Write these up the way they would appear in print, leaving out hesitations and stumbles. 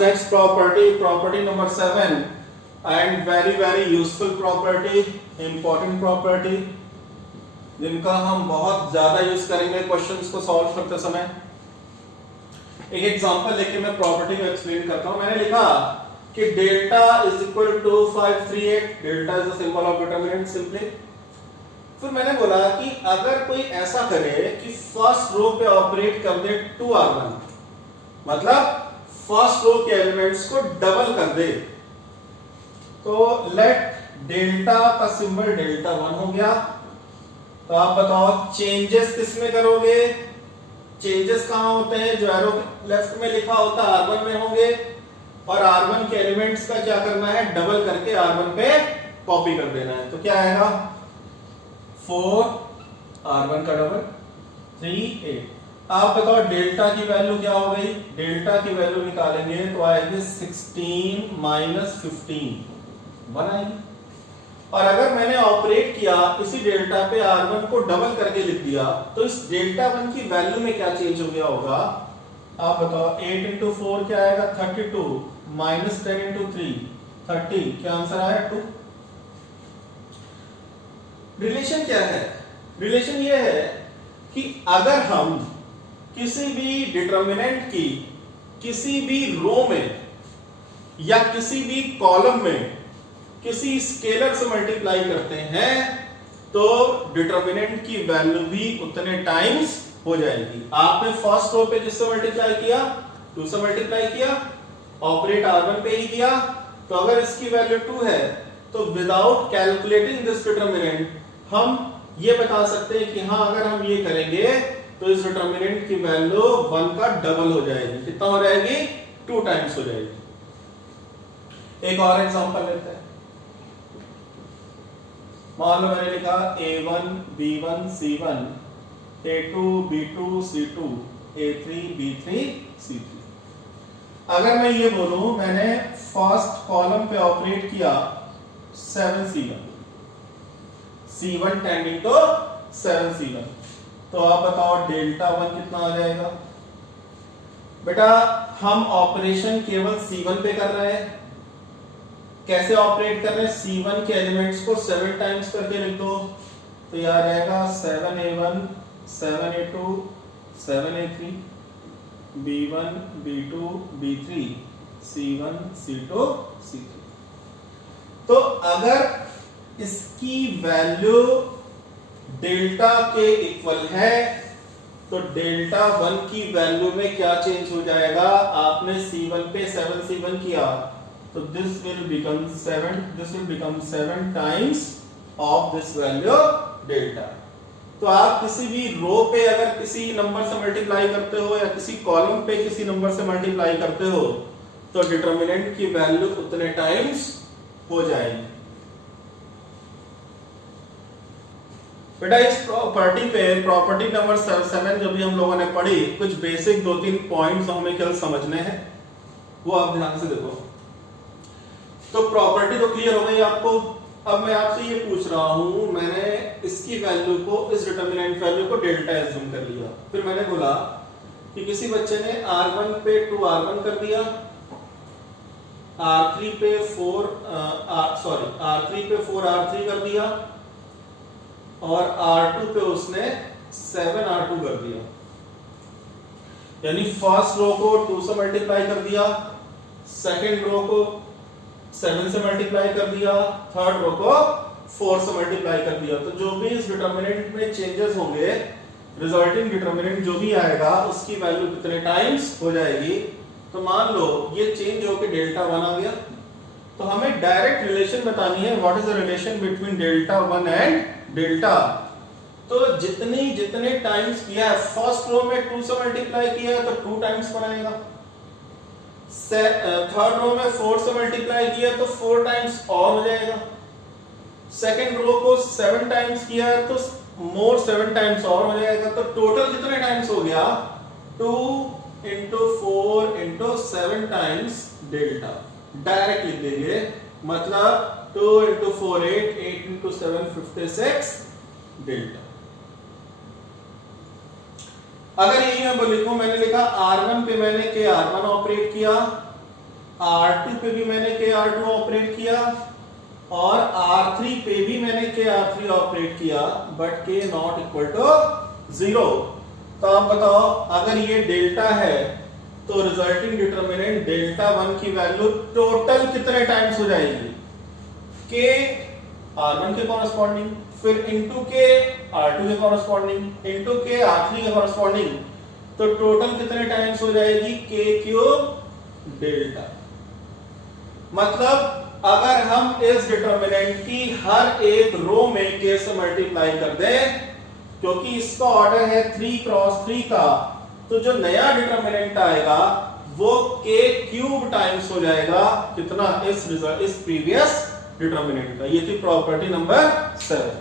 next property number 7 and very useful property, important property जिनका हम बहुत ज्यादा यूज करेंगे क्वेश्चंस को सॉल्व करते समय। एक एग्जांपल लेके मैं प्रॉपर्टी को एक्सप्लेन करता हूं। मैंने लिखा कि delta is equal to 538, delta is the symbol of determinant simply. फिर मैंने बोला कि अगर कोई ऐसा करे कि फर्स्ट रो पे ऑपरेट कर दे 2r1, मतलब फर्स्ट रो के एलिमेंट्स को डबल कर दे, तो लेट डेल्टा का सिंबल डेल्टा 1 हो गया। तो आप बताओ चेंजेस किसमें करोगे? चेंजेस कहां होते हैं? जो एरो लेफ्ट में लिखा होता है r1 में होंगे, और r1 के एलिमेंट्स का क्या करना है? डबल करके r1 पे कॉपी कर देना है। तो क्या आएगा? 4 r1 का डबल 3 8। आप बताओ डेल्टा की वैल्यू क्या हो गई? डेल्टा की वैल्यू निकालेंगे तो आएगी 16 माइनस 15 बनाएंगे। और अगर मैंने ऑपरेट किया इसी डेल्टा पे r1 को डबल करके लिख दिया, तो इस डेल्टा 1 की वैल्यू में क्या चेंज हो गया होगा? आप बताओ 8 इंटू 4 क्या आएगा? 32 माइनस 10 इंटू 3 30। क्या आंसर आया? 2। रिलेशन क्या है? रिलेशन ये है कि अगर हम किसी भी डिटरमिनेंट की किसी भी रो में या किसी भी कॉलम में किसी स्केलर से मल्टीप्लाई करते हैं, तो डिटरमिनेंट की वैल्यू भी उतने टाइम्स हो जाएगी। आपने फर्स्ट रो पे किससे मल्टीप्लाई किया? 2 से मल्टीप्लाई किया, ऑपरेट r1 पे ही किया। तो अगर इसकी वैल्यू 2 है, तो विदाउट कैलकुलेटिंग दिस डिटरमिनेंट हम ये बता सकते हैं कि हाँ, अगर हम ये करेंगे तो इस डिटरमिनेंट की वैल्यू 1 का डबल हो जाएगी। कितना हो जाएगी? 2 टाइम्स हो जाएगी। एक और एग्जांपल लेते हैं। मान लो मैंने लिखा a1 b1 c1 a2 b2 c2 a3 b3 c3। अगर मैं ये बोलूं मैंने फर्स्ट कॉलम पे ऑपरेट किया 7 c1 c1 tending to 7 c1, तो आप बताओ डेल्टा 1 कितना आ जाएगा? बेटा हम ऑपरेशन केवल c1 पे कर रहे हैं। कैसे ऑपरेट कर रहे हैं? c1 के एलिमेंट्स को 7 टाइम्स करके लिख दो, तो यह आ जाएगा 7a1 7a2 7a3 b1 b2 b3 c1 c2 c3। तो अगर इसकी वैल्यू डेल्टा के इक्वल है, तो डेल्टा 1 की वैल्यू में क्या चेंज हो जाएगा? आपने c1 पे 7 c1 किया, तो this will become 7 times of this value delta। तो आप किसी भी रो पे अगर किसी नंबर से मल्टीप्लाई करते हो या किसी कॉलम पे किसी नंबर से मल्टीप्लाई करते हो, तो डिटरमिनेंट की वैल्यू उतने टाइम्स हो जाएगी। बेटा इस प्रॉपर्टी नंबर 7 जब भी हम लोगों ने पढ़ी, कुछ बेसिक 2-3 पॉइंट्स हमें केवल समझने हैं, वो आप ध्यान से देखो। तो प्रॉपर्टी तो क्लियर हो गई आपको। अब मैं आपसे ये पूछ रहा हूं, मैंने इसकी वैल्यू को, इस डिटरमिनेंट वैल्यू को डेल्टा एज्यूम कर लिया। फिर मैंने बोला कि किसी बच्चे ने r1 पे 2r1 कर दिया, r3 पे 4r3 कर दिया, और r2 पे उसने 7r2 कर दिया। यानी फर्स्ट रो को 2 से मल्टीप्लाई कर दिया, सेकंड रो को 7 से मल्टीप्लाई कर दिया, थर्ड रो को 4 से मल्टीप्लाई कर दिया। तो जो भी इस डिटरमिनेंट में चेंजेस होंगे, रिजल्टिंग डिटरमिनेंट जो भी आएगा, उसकी वैल्यू कितने टाइम्स हो जाएगी? तो मान लो ये चेंज होकर डेल्टा 1 आ गया, तो हमें डायरेक्ट रिलेशन बतानी है। What is the relation between delta 1 and delta? तो जितने टाइम्स किया है, फर्स्ट रो में 2 से मल्टीप्लाई किया है तो 2 टाइम्स बनाएगा, थर्ड रो में 4 से मल्टीप्लाई किया तो 4 टाइम्स और हो जाएगा, सेकंड रो को 7 टाइम्स किया है तो मोर 7 टाइम्स और हो जाएगा। तो टोटल कितने टाइम्स हो गया? 2 into 4 into 7 times delta. Direct लिख देंगे, मतलब 2 into 4 8 into 7 56 डेल्टा। अगर यही मैं लिखूं, मैंने लिखा r1 पे मैंने के r1 ऑपरेट किया, R2 पे भी मैंने के R2 ऑपरेट किया और R3 पे भी मैंने के R3 ऑपरेट किया, बट के नॉट इक्वल टू 0। तो आप बताओ, अगर ये डेल्टा है तो रिजल्टिंग डिटरमिनेंट डेल्टा 1 की वैल्यू टोटल कितने टाइम्स हो जाएगी? के R1 के कॉरस्पॉन्डिंग, फिर इंटू के R2 के कॉरस्पॉन्डिंग, इंटू के R3 के कॉरस्पॉन्डिंग, तो टोटल कितने टाइम्स हो जाएगी? के क्यूब डेल्टा। मतलब अगर हम इस डिटरमिनेंट की हर एक रो में के से मल्टीप्लाई कर दें, क्योंकि इसका ऑर्डर है 3 क्रॉस 3 का, तो जो नया डिटरमिनेंट आएगा वो के क्यूब टाइम्स हो जाएगा कितना? इस प्रीवियस डिटरमिनेंट का। ये थी property number 7।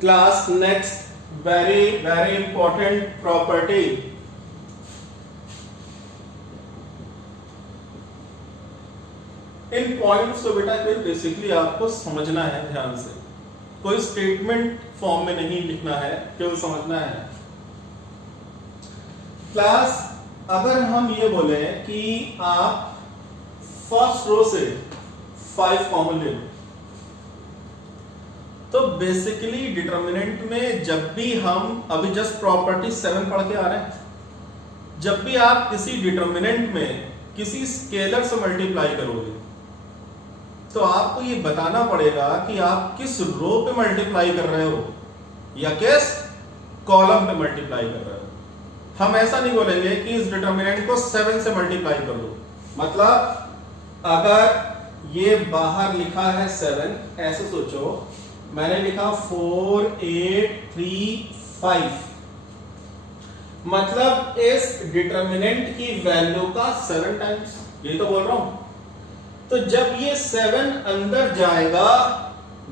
Class next very very important property, इन पॉइंट्स को बेटा बेसिकली आपको समझना है ध्यान से, कोई स्टेटमेंट फॉर्म में नहीं लिखना है, केवल समझना है। क्लास अगर हम ये बोले कि आप फर्स्ट रो से 5 कॉमन ले लो, तो बेसिकली डिटरमिनेंट में जब भी हम अभी जस्ट प्रॉपर्टी 7 पढ़ के आ रहे हैं, जब भी आप किसी डिटरमिनेंट में किसी स्केलर से मल्टीप्लाई करोगे तो आपको ये बताना पड़ेगा कि आप किस रो पे मल्टीप्लाई कर रहे हो या किस कॉलम पे मल्टीप्लाई कर रहे हो। हम ऐसा नहीं बोलेंगे कि इस डिटरमिनेंट को 7 से मल्टीप्लाई कर दो। मतलब अगर ये बाहर लिखा है 7, ऐसे सोचो, मैंने लिखा 4 8 3 5, मतलब इस डिटरमिनेंट की वैल्यू का 7 टाइम्स, ये तो बोल रहा हूं। तो जब ये 7 अंदर जाएगा,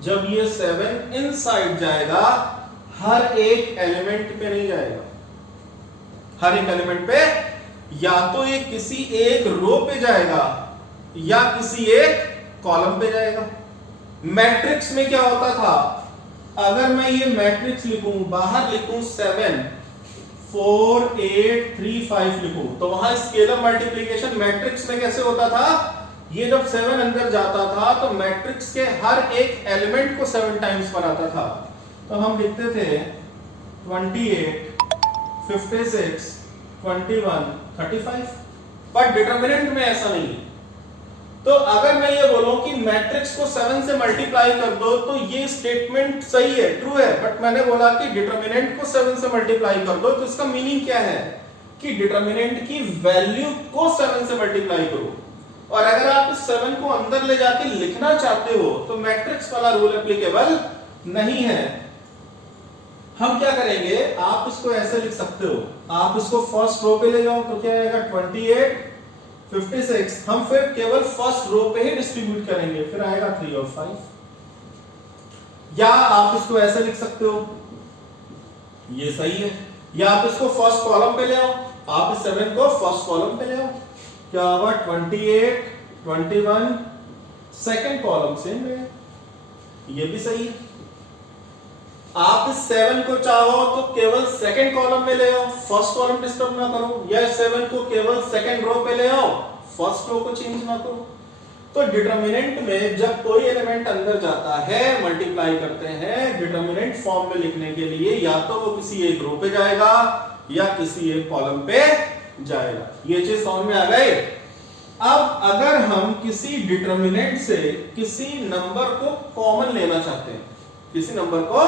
जब ये 7 इनसाइड जाएगा, हर एक एलिमेंट पे नहीं जाएगा, हर एक एलिमेंट पे या तो ये किसी एक रो पे जाएगा या किसी एक कॉलम पे जाएगा। मैट्रिक्स में क्या होता था, अगर मैं ये मैट्रिक्स लिखूं, बाहर लिखूं 7 4 8 3 5 लिखूं, तो वहां स्केलर मल्टीप्लिकेशन मैट्रिक्स में कैसे होता था? ये जब 7 अंदर जाता था तो मैट्रिक्स के हर एक एलिमेंट को 7 टाइम्स बनाता था। तो हम लिखते थे 28 56 21 35, पर डिटरमिनेंट में ऐसा नहीं है। तो अगर मैं ये बोलूं कि मैट्रिक्स को 7 से मल्टीप्लाई कर दो, तो ये स्टेटमेंट सही है, ट्रू है, बट मैंने बोला कि डिटरमिनेंट को 7 से मल्टीप्लाई कर दो, तो इसका मीनिंग क्या है कि डिटरमिनेंट की वैल्यू को 7 से मल्टीप्लाई करो। और अगर आप इस 7 को अंदर ले जाके लिखना चाहते हो तो मैट्रिक्स वाला रूल एप्लीकेबल नहीं है। हम क्या करेंगे, आप इसको ऐसे लिख सकते हो, आप इसको फर्स्ट रो पे ले जाओ तो क्या आएगा 28 56, हम फिर केवल फर्स्ट रो पे ही डिस्ट्रीब्यूट करेंगे, फिर आएगा 3 और 5। या आप इसको ऐसे लिख सकते हो, ये सही है, या आप इसको फर्स्ट कॉलम पे ले आओ, आप इस 7 को फर्स्ट कॉलम पे ले आओ, क्या होगा 28 21 सेकंड कॉलम से में, ये भी सही है। आप इस 7 को चाहो तो केवल सेकंड कॉलम में ले आओ, फर्स्ट कॉलम डिस्टर्ब ना करो, या 7 को केवल सेकंड रो पे ले आओ, फर्स्ट रो को चेंज ना करो। तो डिटरमिनेंट में जब कोई एलिमेंट अंदर जाता है, मल्टीप्लाई करते हैं, डिटरमिनेंट फॉर्म में लिखने के लिए या तो वो किसी एक रो पे जाएगा या किसी एक कॉलम पे जाएगा। ये चीज समझ में आ गई। अब अगर हम किसी डिटरमिनेंट से किसी नंबर को कॉमन लेना चाहते हैं, किसी नंबर को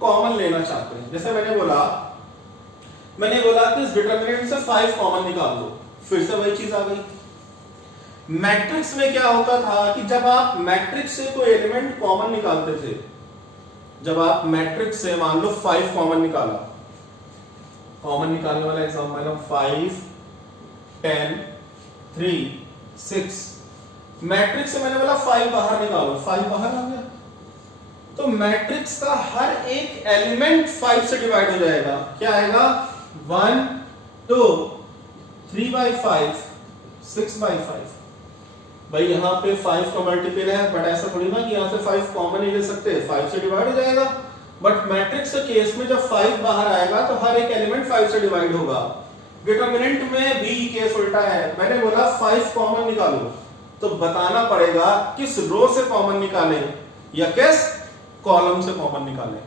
कॉमन लेना चाहते हैं, जैसे मैंने बोला कि इस डिटरमिनेंट से 5 कॉमन निकाल दो, फिर से वही चीज आ गई। मैट्रिक्स में क्या होता था कि जब आप मैट्रिक्स से कोई एलिमेंट कॉमन निकालते थे, जब आप मैट्रिक्स से मान लो 5 कॉमन निकाला, कॉमन निकालने वाला एग्जांपल है 5 10 3 6, मैट्रिक्स से मैंने बोला 5 बाहर निकालो, 5 बाहर आ गया, तो मैट्रिक्स का हर एक एलिमेंट 5 से डिवाइड हो जाएगा। क्या आएगा 1 2 3/5 6/5। भाई यहाँ पे 5 का मल्टीपल है, बट ऐसा थोड़ी ना कि यहाँ से 5 कॉमन ही ले सकते हैं, 5 से डिवाइड हो जाएगा। बट मैट्रिक्स के केस में जब 5 बाहर आएगा तो हर एक एलिमेंट 5 से डिवाइड होगा। डिटरमिनेंट में भी केस उल्टा है। मैंने बोला 5 कॉमन निकालो, तो बताना पड़ेगा किस रो से कॉमन निकाले या किस कॉलम से कॉमन निकाले।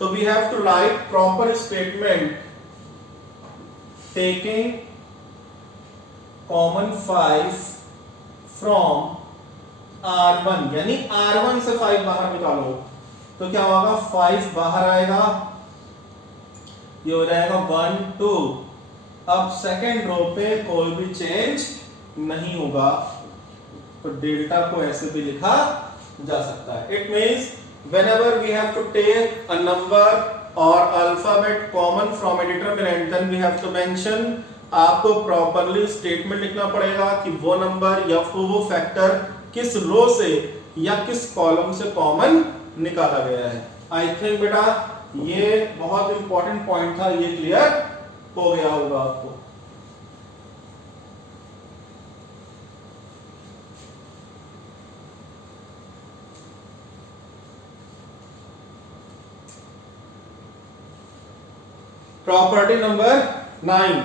तो we have to write proper statement taking common 5 from R1, यानी R1 से 5 बाहर निकालो, तो क्या होगा 5 बाहर आएगा, ये हो जाएगा 1 2। अब सेकेंड रो पे कोई भी चेंज नहीं होगा, तो डेल्टा को ऐसे भी लिखा जा सकता है। It means whenever we have to take a number or alphabet common from a determinant, then we have to mention, आपको प्रॉपरली स्टेटमेंट लिखना पड़ेगा कि वो नंबर या वो फैक्टर किस रो से या किस कॉलम से कॉमन निकाला गया है। आई थिंक बेटा ये बहुत इंपॉर्टेंट पॉइंट था, ये क्लियर हो गया होगा आपको। Property number 9,